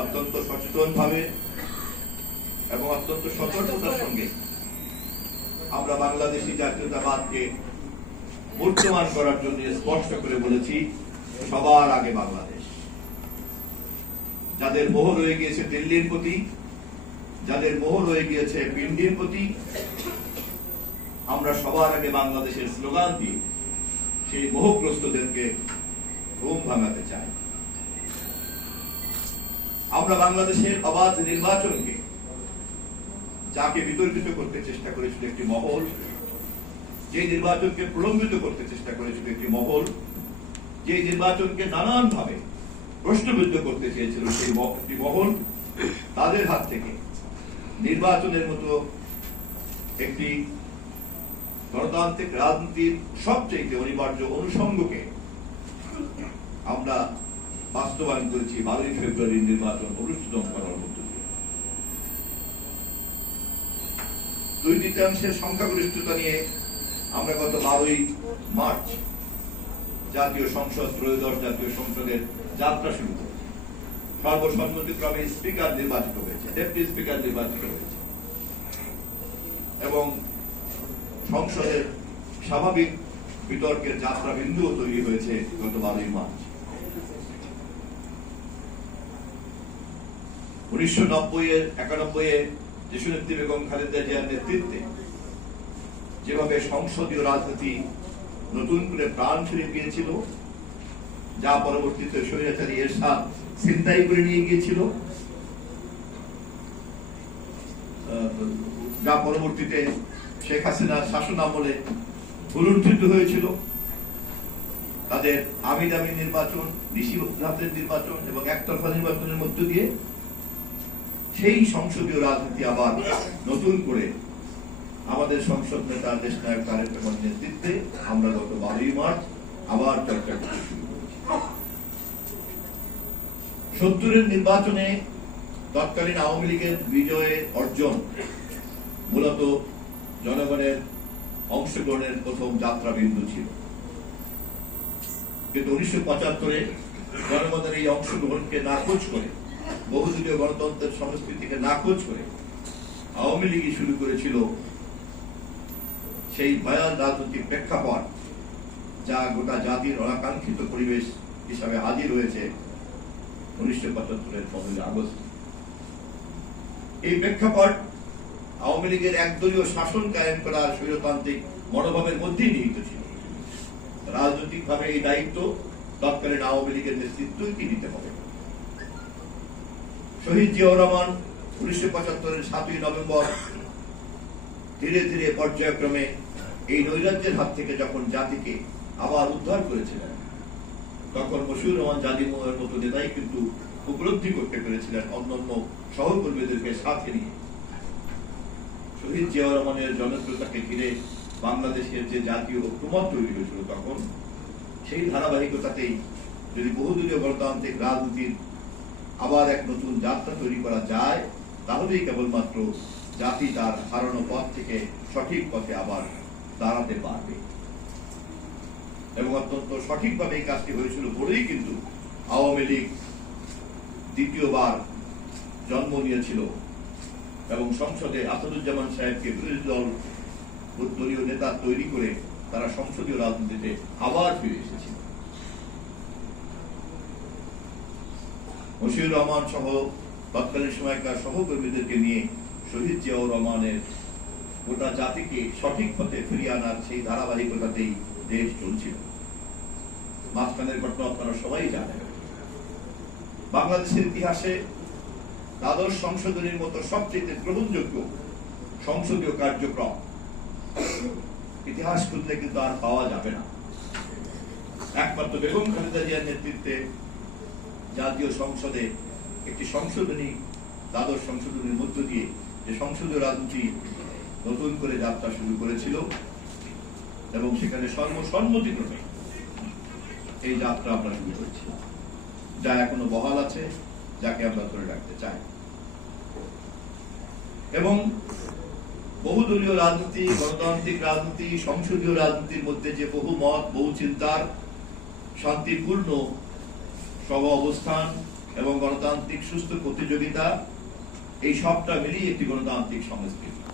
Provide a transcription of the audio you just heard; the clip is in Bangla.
অত্যন্ত সচেতনভাবে এবং অত্যন্ত সতর্কতার সঙ্গে আমরা বাংলাদেশি জাতীয়তাবাদকে মূর্তমান করার জন্য স্পষ্ট করে বলেছি, সবার আগে বাংলাদেশ। যাদের মোহ রয়ে গিয়েছে দিল্লির প্রতি, যাদের মোহ রয়ে গিয়েছে পিন্ডির প্রতি, আমরা সবার আগে বাংলাদেশের স্লোগান দিয়ে সেই মোহগ্রস্তদেরকে ঘুম ভাঙাতে চাই। আমরা বাংলাদেশের অবাধ নির্বাচনকে, যাকে বিতর্কিত করতে চেষ্টা করেছিল একটি মহল, যে নির্বাচনকে প্রলম্বিত করতে চেষ্টা করেছিল একটি মহল, যে নির্বাচনকে নানান ভাবে প্রশ্নবিদ্ধ করতে চেয়েছিল সেই একটি মহল, তাদের হাত থেকে নির্বাচনের মতো একটি গণতান্ত্রিক রাজনীতির সবচেয়ে অনিবার্য অনুষঙ্গকে আমরা বাস্তবায়ন করেছি 12ই ফেব্রুয়ারি নির্বাচন অনুষ্ঠিত করার মধ্য দিয়ে। 2/3 সংখ্যাগরিষ্ঠতা নিয়ে আমরা গত 12ই মার্চ জাতীয় সংসদ ত্রয়োদশ জাতীয় সংসদের যাত্রা শুরু করেছি। সর্বসম্মতিক্রমে স্পিকার নির্বাচিত হয়েছে, ডেপুটি স্পিকার নির্বাচিত হয়েছে এবং সংসদের স্বাভাবিক বিতর্কের যাত্রা বিন্দুও তৈরি হয়েছে গত 12ই মার্চ। 1991 দেশনেত্রী বেগম খালেদা জিয়ার নেতৃত্বে যেভাবে সংসদীয় রাজনীতি নতুন করে প্রাণ ফিরে পেয়েছিল, যা পরবর্তীতে স্বৈরাচারী এরশাদ ছিনতাই করে নিয়ে গিয়েছিল, যা পরবর্তীতে শেখ হাসিনার শাসন আমলে পুনরুদ্ধিত হয়েছিল, তাদের আমির নির্বাচন, নিশিরাতের নির্বাচন এবং একতরফা নির্বাচনের মধ্য দিয়ে সেই সংসদীয় রাজনীতি আবার নতুন করে আমাদের সংসদ নেতা দেশনায়ক তারেক রহমানের নেতৃত্বে আমরা গত 12ই মার্চ আবার চর্চা করতে শুরু করেছি। 70-এর নির্বাচনে তৎকালীন আওয়ামী লীগের বিজয়ে অর্জন মূলত জনগণের অংশগ্রহণের প্রথম যাত্রা বিন্দু ছিল, কিন্তু 1975-এ জনগণের এই অংশগ্রহণকে নাকচ করে, বহুদলীয় গণতন্ত্রের সংস্কৃতিকে নাকচ করে আওয়ামী লীগই শুরু করেছিল সেই ভয়াল রাজনৈতিক প্রেক্ষাপট, যা গোটা জাতির অনাকাঙ্ক্ষিত পরিবেশ হিসাবে হাজির হয়েছে 1975-এর 15ই আগস্ট। এই প্রেক্ষাপট আওয়ামী লীগের একদলীয় শাসন কায়েম করার স্বৈরতান্ত্রিক মনোভাবের মধ্যেই নিহিত ছিল। রাজনৈতিকভাবে এই দায়িত্ব তৎকালীন আওয়ামী লীগের নেতৃত্বই নিতে হবে। শহীদ জিয়াউর রহমান 1975-এর 7ই নভেম্বর ধীরে ধীরে পর্যায়ক্রমে এই নৈরাজ্যের হাত থেকে যখন জাতিকে আবার উদ্ধার করেছিলেন, তখন মশিউর রহমান জাদিমোয়ের মতো নেতাই কিন্তু উপলব্ধি করতে পেরেছিলেন অন্যান্য সহকর্মীদেরকে সাথে নিয়ে। শহীদ জিয়াউর রহমানের জনপ্রিয়তাকে ঘিরে বাংলাদেশের যে জাতীয় ঐক্যমত তৈরি হয়েছিল, তখন সেই ধারাবাহিকতাতেই যদি বহুদলীয় গণতান্ত্রিক রাজনীতির আবার এক নতুন যাত্রা তৈরি করা যায়, তাহলেই কেবলমাত্র জাতি তার হারানো পথ থেকে সঠিক পথে আবার দাঁড়াতে পারবে। এবং অত্যন্ত সঠিকভাবে এই কাজটি হয়েছিল বলেই কিন্তু আওয়ামী লীগ দ্বিতীয়বার জন্ম নিয়েছিল এবং সংসদে আসাদুজ্জামান সাহেবকে বিরোধী দলীয় নেতা তৈরি করে তারা সংসদীয় রাজনীতিতে আবার ফিরে এসেছিল। মশিউর রহমান সহ তৎকালীন সময়কার সহকর্মীদেরকে নিয়ে শহীদ জিয়াউর রহমানের গোটা জাতিকে সঠিক পথে ফিরিয়ে আনার সেই ধারাবাহিকতাতেই দেশ চলছিল। মাঝখানের ঘটনা আপনারা সবাই জানেন। বাংলাদেশের ইতিহাসে দ্বাদশ সংশোধনীর মতো সবচেয়ে গ্রহণযোগ্য সংসদীয় কার্যক্রম ইতিহাস খুঁজলে কিন্তু আর পাওয়া যাবে না। একমাত্র বেগম খালেদা জিয়ার নেতৃত্বে জাতীয় সংসদে একটি সংশোধনী, দ্বাদশ সংশোধনীর মধ্য দিয়ে যে সংসদীয় রাজনীতি নতুন করে যাত্রা শুরু করেছিল এবং সেখানে সর্বসম্মতিক্রমে এই যাত্রা আমরা শুরু করেছি, যা এখনো বহাল আছে, যাকে আমরা ধরে রাখতে চাই। এবং বহুদলীয় রাজনীতি, গণতান্ত্রিক রাজনীতি, সংসদীয় রাজনীতির মধ্যে যে বহু মত, বহু চিন্তার শান্তিপূর্ণ সহ অবস্থান এবং গণতান্ত্রিক সুস্থ প্রতিযোগিতা, এই সবটা মিলিয়ে একটি গণতান্ত্রিক সংস্কৃতি।